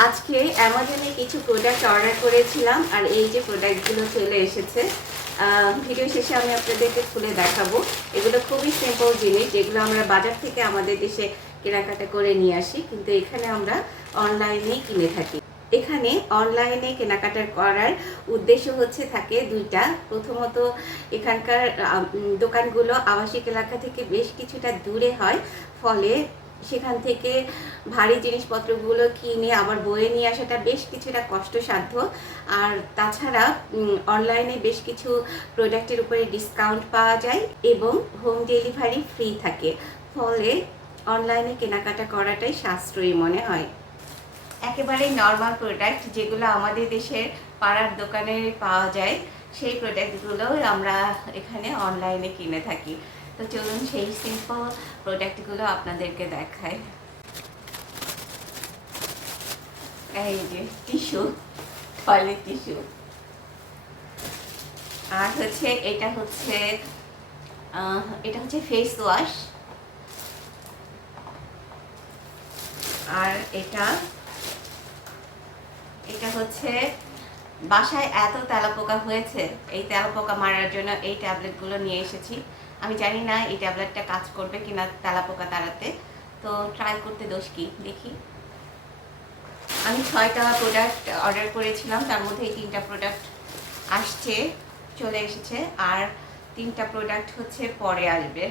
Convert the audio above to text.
আজকে অ্যামাজনে কিছু প্রোডাক্ট অর্ডার করেছিলাম আর এই যে প্রোডাক্টগুলো চলে এসেছে। ভিডিও শেষে আমি আপনাদেরকে খুলে দেখাবো। এগুলো খুবই সিম্পল জিনিস, যেগুলো আমরা বাজার থেকে আমাদের দেশে কেনাকাটা করে নিয়ে আসি, কিন্তু এখানে আমরা অনলাইনেই কিনে থাকি। এখানে অনলাইনে কেনাকাটা করার উদ্দেশ্য হচ্ছে থাকে দুইটা। প্রথমত, এখানকার দোকানগুলো আবাসিক এলাকা থেকে বেশ কিছুটা দূরে হয়, ফলে সেখান থেকে ভারী জিনিসপত্রগুলো কিনে আবার বয়ে নিয়ে আসাটা বেশ কিছুটা কষ্টসাধ্য। আর তাছাড়া অনলাইনে বেশ কিছু প্রোডাক্টের উপরে ডিসকাউন্ট পাওয়া যায় এবং হোম ডেলিভারি ফ্রি থাকে, ফলে অনলাইনে কেনাকাটা করাটাই সাশ্রয়ী মনে হয়। একেবারে নর্মাল প্রোডাক্ট যেগুলো আমাদের দেশের পাড়ার দোকানে পাওয়া যায়, সেই প্রোডাক্টগুলো আমরা এখানে অনলাইনে কিনে থাকি। তো চলুন সেই সিম্পল প্রোডাক্টগুলো আপনাদেরকে দেখাই। এই যে টিস্যু, টয়লেট টিস্যু, আর হচ্ছে এটা হচ্ছে ফেস ওয়াশ, আর এটা হচ্ছে বাসায় এত তেলাপোকা হয়েছে, এই তেলাপোকা মারার জন্য এই ট্যাবলেটগুলো নিয়ে এসেছি। আমি জানি না এই ট্যাবলেটটা কাজ করবে কিনা তেলাপোকা তাড়াতে, তো ট্রাই করতে দোষ কি, দেখি। আমি 6টা প্রোডাক্ট অর্ডার করেছিলাম, তার মধ্যে এই 3টা প্রোডাক্ট চলে এসেছে, আর 3টা প্রোডাক্ট হচ্ছে পরে আসবে।